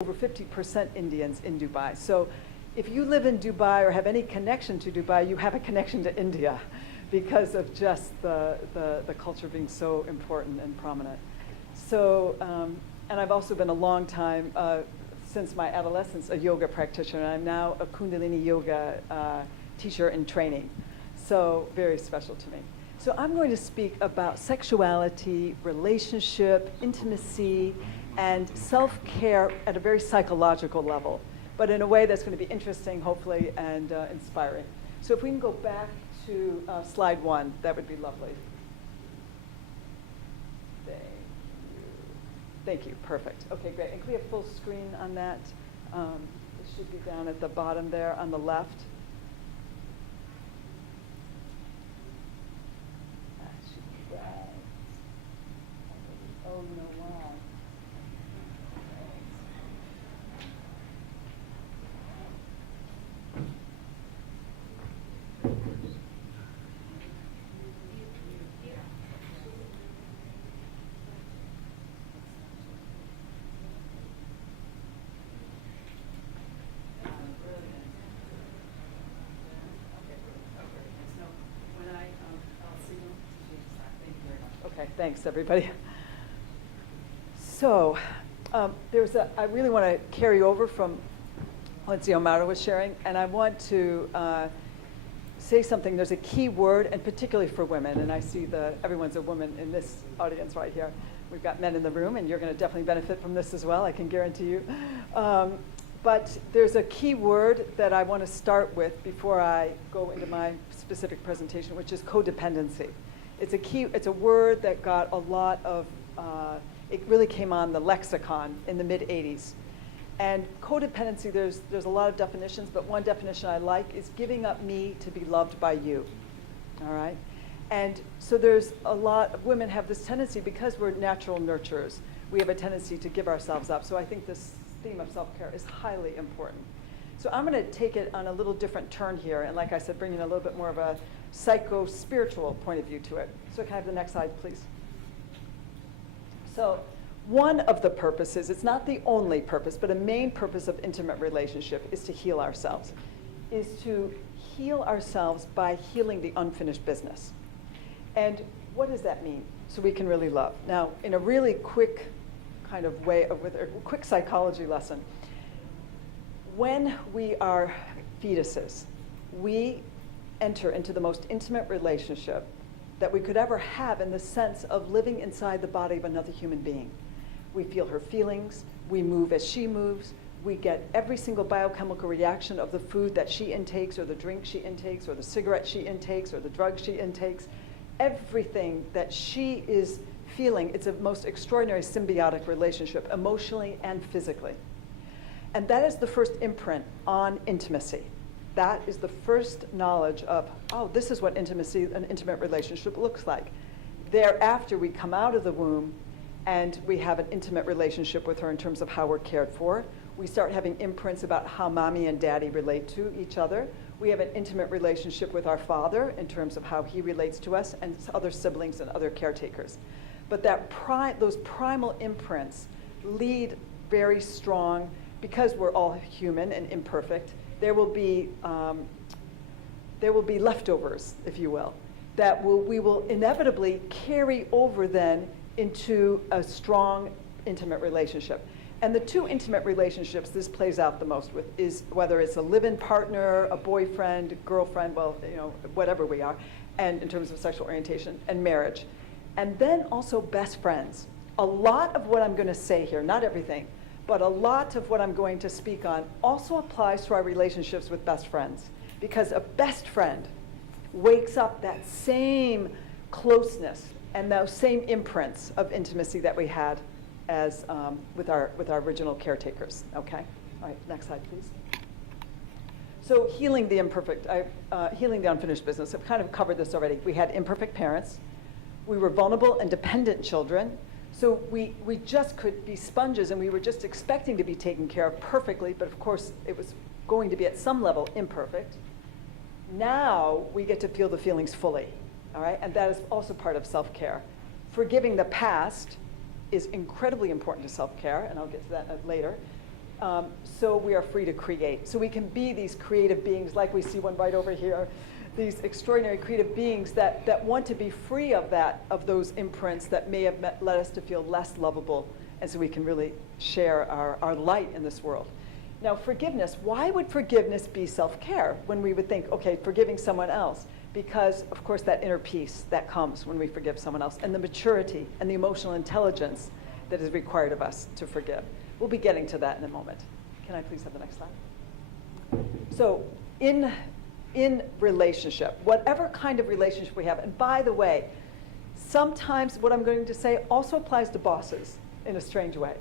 over 50% Indians in Dubai. So if you live in Dubai or have any connection to Dubai, you have a connection to India because of just the culture being so important and prominent. So, and I've also been a long time, since my adolescence, a yoga practitioner. I'm now a Kundalini yoga teacher in training. So very special to me. So I'm going to speak about sexuality, relationship, intimacy, and self-care at a very psychological level, but in a way that's going to be interesting, hopefully, and inspiring. So if we can go back to slide 1, that would be lovely. Thank you, perfect. Okay, great. And can we have full screen on that? It should be down at the bottom there on the left. Oh, no, wow. Okay, thanks, everybody. So I really want to carry over from what Xiomara was sharing, and I want to say something. There's a key word, and particularly for women, and I see everyone's a woman in this audience right here. We've got men in the room, and you're going to definitely benefit from this as well, I can guarantee you. But there's a key word that I want to start with before I go into my specific presentation, which is codependency. It's a word that got a lot of, it really came on the lexicon in the mid-'80s. And codependency, there's a lot of definitions, but one definition I like is giving up me to be loved by you, all right? And so there's a lot of women have this tendency, because we're natural nurturers, we have a tendency to give ourselves up. So I think this theme of self-care is highly important. So I'm going to take it on a little different turn here, and like I said, bring in a little bit more of a psycho-spiritual point of view to it. So can I have the next slide, please? So one of the purposes, it's not the only purpose, but a main purpose of intimate relationship is to heal ourselves, is to heal ourselves by healing the unfinished business. And what does that mean? So we can really love. Now, in a really quick kind of way, with a quick psychology lesson, when we are fetuses, we enter into the most intimate relationship that we could ever have, in the sense of living inside the body of another human being. We feel her feelings, we move as she moves, we get every single biochemical reaction of the food that she intakes, or the drink she intakes, or the cigarette she intakes, or the drug she intakes. Everything that she is feeling, it's a most extraordinary symbiotic relationship, emotionally and physically. And that is the first imprint on intimacy. That is the first knowledge of, oh, this is what intimacy, an intimate relationship looks like. Thereafter, we come out of the womb and we have an intimate relationship with her in terms of how we're cared for. We start having imprints about how mommy and daddy relate to each other. We have an intimate relationship with our father in terms of how he relates to us, and other siblings and other caretakers. But those primal imprints lead very strong, because we're all human and imperfect. There will be leftovers, if you will, that we will inevitably carry over then into a strong, intimate relationship. And the two intimate relationships this plays out the most with is whether it's a live-in partner, a boyfriend, girlfriend, well, whatever we are, and in terms of sexual orientation, and marriage. And then also best friends. A lot of what I'm going to say here, not everything, but a lot of what I'm going to speak on also applies to our relationships with best friends, because a best friend wakes up that same closeness and those same imprints of intimacy that we had as with our original caretakers. Okay, all right, next slide, please. So healing the imperfect, healing the unfinished business. I've kind of covered this already. We had imperfect parents. We were vulnerable and dependent children. So we just could be sponges, and we were just expecting to be taken care of perfectly, but of course it was going to be at some level imperfect. Now we get to feel the feelings fully, all right? And that is also part of self-care. Forgiving the past is incredibly important to self-care, and I'll get to that later. so we are free to create. So we can be these creative beings, like we see one right over here, these extraordinary creative beings that want to be free of those imprints that may have led us to feel less lovable, and so we can really share our light in this world. Now, forgiveness, why would forgiveness be self-care when we would think, okay, forgiving someone else? Because, of course, that inner peace that comes when we forgive someone else, and the maturity and the emotional intelligence that is required of us to forgive. We'll be getting to that in a moment. Can I please have the next slide? So in relationship, whatever kind of relationship we have, and by the way, sometimes what I'm going to say also applies to bosses in a strange way.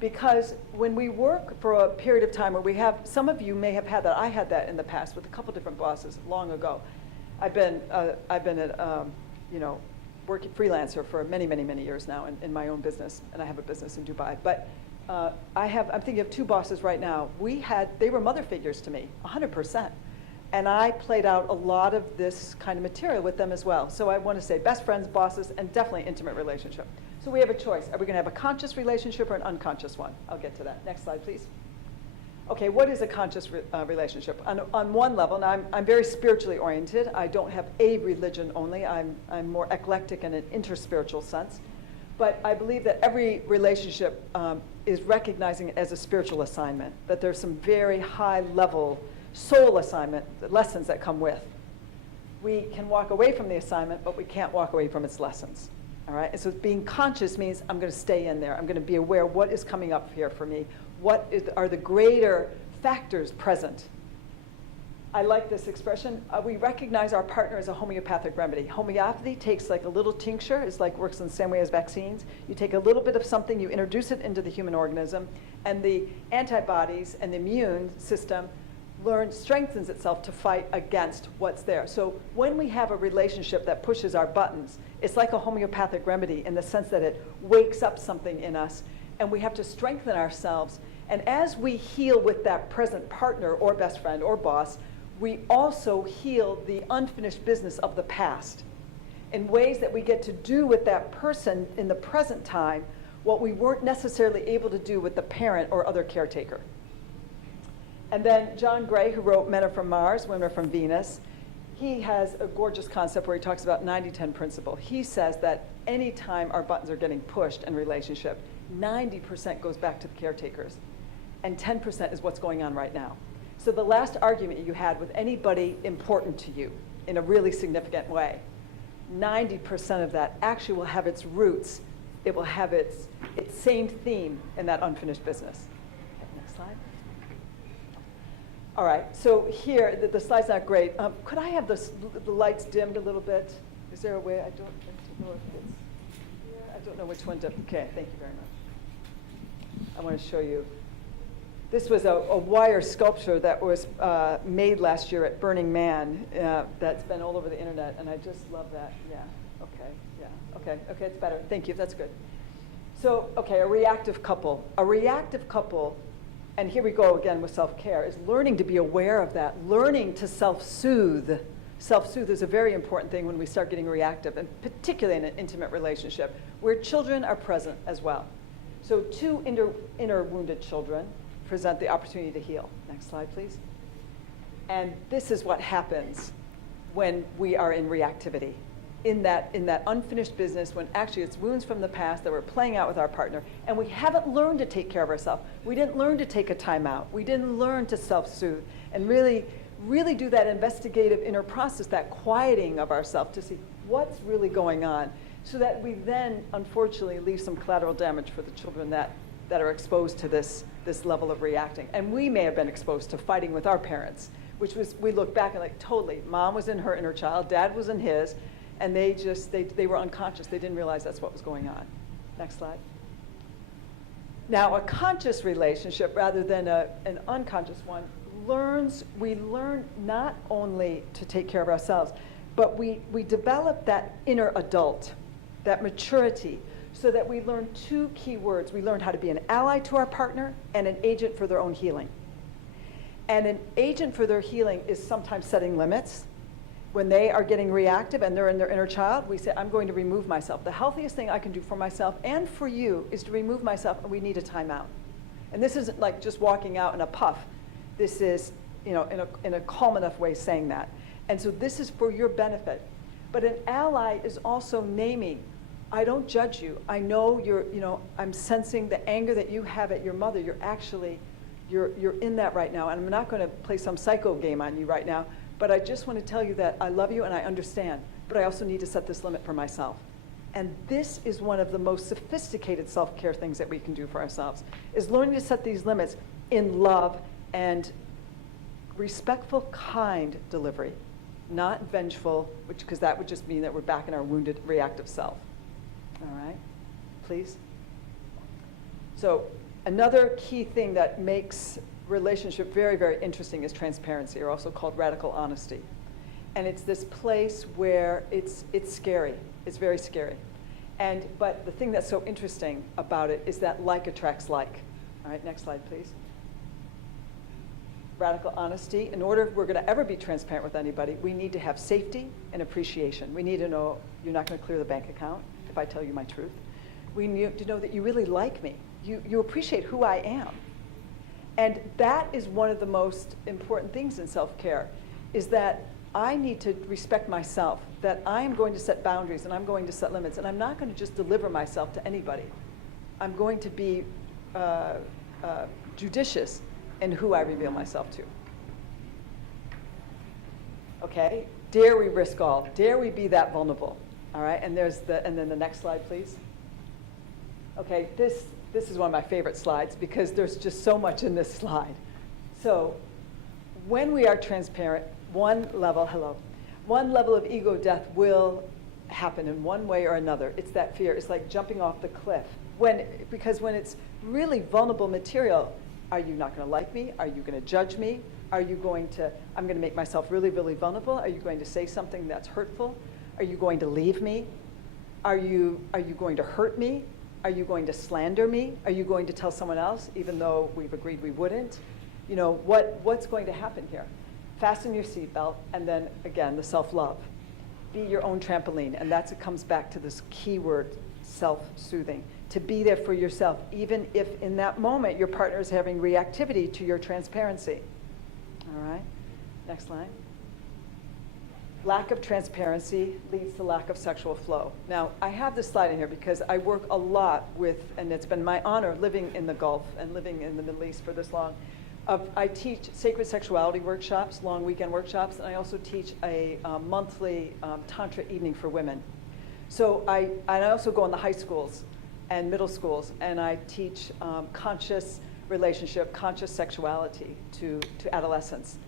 Because when we work for a period of time where we have, some of you may have had that, I had that in the past with a couple different bosses long ago. I've been working freelancer for many, many, many years now in my own business, and I have a business in Dubai. But I'm thinking of two bosses right now. They were mother figures to me, 100%. And I played out a lot of this kind of material with them as well. So I want to say best friends, bosses, and definitely intimate relationship. So we have a choice. Are we going to have a conscious relationship or an unconscious one? I'll get to that. Next slide, please. Okay, what is a conscious relationship? On one level, and I'm very spiritually oriented. I don't have a religion only. I'm more eclectic in an interspiritual sense. But I believe that every relationship is recognizing it as a spiritual assignment, that there's some very high-level soul assignment lessons that come with. We can walk away from the assignment, but we can't walk away from its lessons. All right? And so being conscious means I'm going to stay in there. I'm going to be aware of what is coming up here for me. Are the greater factors present? I like this expression. We recognize our partner as a homeopathic remedy. Homeopathy takes like a little tincture. It's like works in the same way as vaccines. You take a little bit of something, you introduce it into the human organism, and the antibodies and the immune system strengthens itself to fight against what's there. So when we have a relationship that pushes our buttons, it's like a homeopathic remedy in the sense that it wakes up something in us, and we have to strengthen ourselves. And as we heal with that present partner or best friend or boss, we also heal the unfinished business of the past in ways that we get to do with that person in the present time what we weren't necessarily able to do with the parent or other caretaker. And then John Gray, who wrote Men Are From Mars, Women Are From Venus, he has a gorgeous concept where he talks about 90-10 principle. He says that any time our buttons are getting pushed in relationship, 90% goes back to the caretakers, and 10% is what's going on right now. So the last argument you had with anybody important to you in a really significant way, 90% of that actually will have its roots, it will have its same theme in that unfinished business. Okay, next slide. All right, so here, the slide's not great. Could I have the lights dimmed a little bit? Is there a way? I don't know if it's, yeah, I don't know which one to, okay, thank you very much. I want to show you. This was a wire sculpture that was made last year at Burning Man that's been all over the internet, and I just love that. Yeah, okay, yeah, okay, it's better. Thank you, that's good. So, okay, a reactive couple. A reactive couple, and here we go again with self-care, is learning to be aware of that, learning to self-soothe. Self-soothe is a very important thing when we start getting reactive, and particularly in an intimate relationship, where children are present as well. So two inner wounded children present the opportunity to heal. Next slide, please. And this is what happens when we are in reactivity, in that unfinished business, when actually it's wounds from the past that we're playing out with our partner, and we haven't learned to take care of ourselves. We didn't learn to take a time out. We didn't learn to self-soothe and really do that investigative inner process, that quieting of ourselves to see what's really going on, so that we then, unfortunately, leave some collateral damage for the children that are exposed to this level of reacting. And we may have been exposed to fighting with our parents, which was, we look back and like, totally, mom was in her inner child, dad was in his, and they were unconscious. They didn't realize that's what was going on. Next slide. Now, a conscious relationship rather than an unconscious one we learn not only to take care of ourselves, but we develop that inner adult, that maturity, so that we learn two key words. We learn how to be an ally to our partner and an agent for their own healing. And an agent for their healing is sometimes setting limits. When they are getting reactive and they're in their inner child, we say, I'm going to remove myself. The healthiest thing I can do for myself and for you is to remove myself, and we need a timeout. And this isn't like just walking out in a puff. This is, you know, in a calm enough way saying that. And so this is for your benefit. But an ally is also naming, I don't judge you. I know you're, you know, I'm sensing the anger that you have at your mother. You're actually, you're in that right now. And I'm not going to play some psycho game on you right now, but I just want to tell you that I love you and I understand, but I also need to set this limit for myself. And this is one of the most sophisticated self-care things that we can do for ourselves, is learning to set these limits in love and respectful, kind delivery, not vengeful, because that would just mean that we're back in our wounded, reactive self. All right, please. So another key thing that makes relationship very, very interesting is transparency, or also called radical honesty. And it's this place where it's scary. It's very scary. But the thing that's so interesting about it is that like attracts like. All right, next slide, please. Radical honesty. In order if we're going to ever be transparent with anybody, we need to have safety and appreciation. We need to know you're not going to clear the bank account if I tell you my truth. We need to know that you really like me. You appreciate who I am. And that is one of the most important things in self-care, is that I need to respect myself, that I'm going to set boundaries and I'm going to set limits, and I'm not going to just deliver myself to anybody. I'm going to be judicious in who I reveal myself to. Okay? Dare we risk all? Dare we be that vulnerable? All right? And then the next slide, please. Okay, this is one of my favorite slides because there's just so much in this slide. So when we are transparent, one level of ego death will happen in one way or another. It's that fear. It's like jumping off the cliff. Because when it's really vulnerable material, are you not going to like me? Are you going to judge me? I'm going to make myself really, really vulnerable? Are you going to say something that's hurtful? Are you going to leave me? Are you going to hurt me? Are you going to slander me? Are you going to tell someone else, even though we've agreed we wouldn't? You know, what's going to happen here? Fasten your seatbelt, and then, again, the self-love. Be your own trampoline, and it comes back to this key word, self-soothing. To be there for yourself, even if in that moment your partner is having reactivity to your transparency. All right, next line. Lack of transparency leads to lack of sexual flow. Now, I have this slide in here because I work a lot with, and it's been my honor living in the Gulf and living in the Middle East for this long. I teach sacred sexuality workshops, long weekend workshops, and I also teach a monthly Tantra evening for women. So I also go in the high schools and middle schools, and I teach conscious relationship, conscious sexuality to adolescents.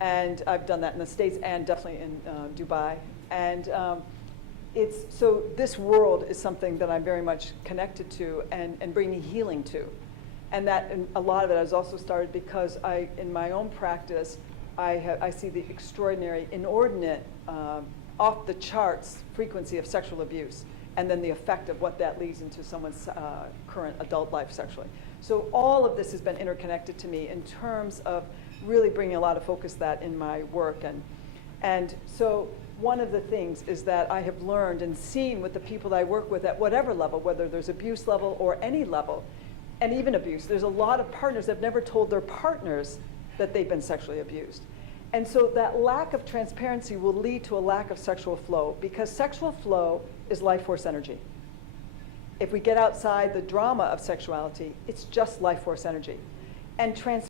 And I've done that in the States and definitely in Dubai. And so this world is something that I'm very much connected to and bringing healing to. And a lot of it has also started because in my own practice, I see the extraordinary, inordinate, off the charts frequency of sexual abuse, and then the effect of what that leads into someone's current adult life sexually. So all of this has been interconnected to me in terms of really bringing a lot of focus that in my work. And so one of the things is that I have learned and seen with the people that I work with at whatever level, whether there's abuse level or any level, and even abuse, there's a lot of partners that have never told their partners that they've been sexually abused. And so that lack of transparency will lead to a lack of sexual flow, because sexual flow is life force energy. If we get outside the drama of sexuality, it's just life force energy. And